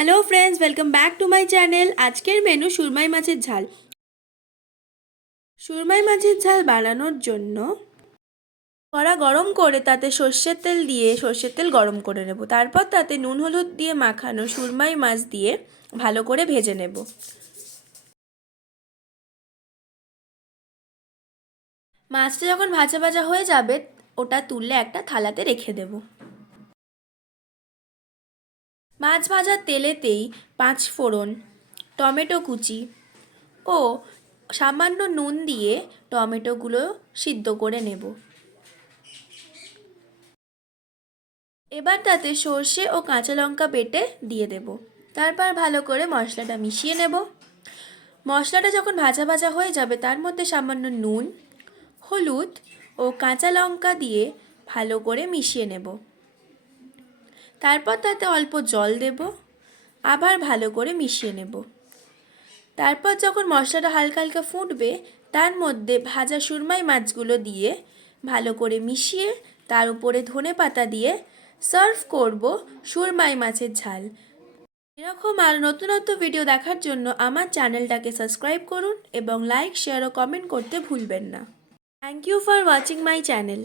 Hello friends welcome back to my channel আজকের menu সুরমাই মাছের ঝাল। সুরমাই মাছের ঝাল বানানোর জন্য কড়া গরম করে তাতে সর্ষের তেল দিয়ে সর্ষের তেল গরম করে নেব। তারপর তাতে নুন, হলুদ দিয়ে মাখানো সুরমাই মাছ দিয়ে ভালো করে ভেজে নেব। মাছটা যখন ভাজা ভাজা হয়ে যাবে, ওটা তুললে একটা থালাতে রেখে দেব। মাছ ভাজার তেলেতেই পাঁচ ফোড়ন, টমেটো কুচি ও সামান্য নুন দিয়ে টমেটোগুলো সিদ্ধ করে নেব। এবার তাতে সর্ষে ও কাঁচা লঙ্কা বেটে দিয়ে দেব। তারপর ভালো করে মশলাটা মিশিয়ে নেব। মশলাটা যখন ভাজা ভাজা হয়ে যাবে, তার মধ্যে সামান্য নুন, হলুদ ও কাঁচা লঙ্কা দিয়ে ভালো করে মিশিয়ে নেব। তারপর তাতে অল্প জল দেব, আবার ভালো করে মিশিয়ে নেব। তারপর যখন মশলাটা হালকা হালকা ফুটবে, তার মধ্যে ভাজা সুরমাই মাছগুলো দিয়ে ভালো করে মিশিয়ে তার উপরে ধনে পাতা দিয়ে সার্ভ করব সুরমাই মাছের ঝাল। এরকম আর নতুনত্ব ভিডিও দেখার জন্য আমার চ্যানেলটাকে সাবস্ক্রাইব করুন এবং লাইক, শেয়ার ও কমেন্ট করতে ভুলবেন না। Thank you for watching my channel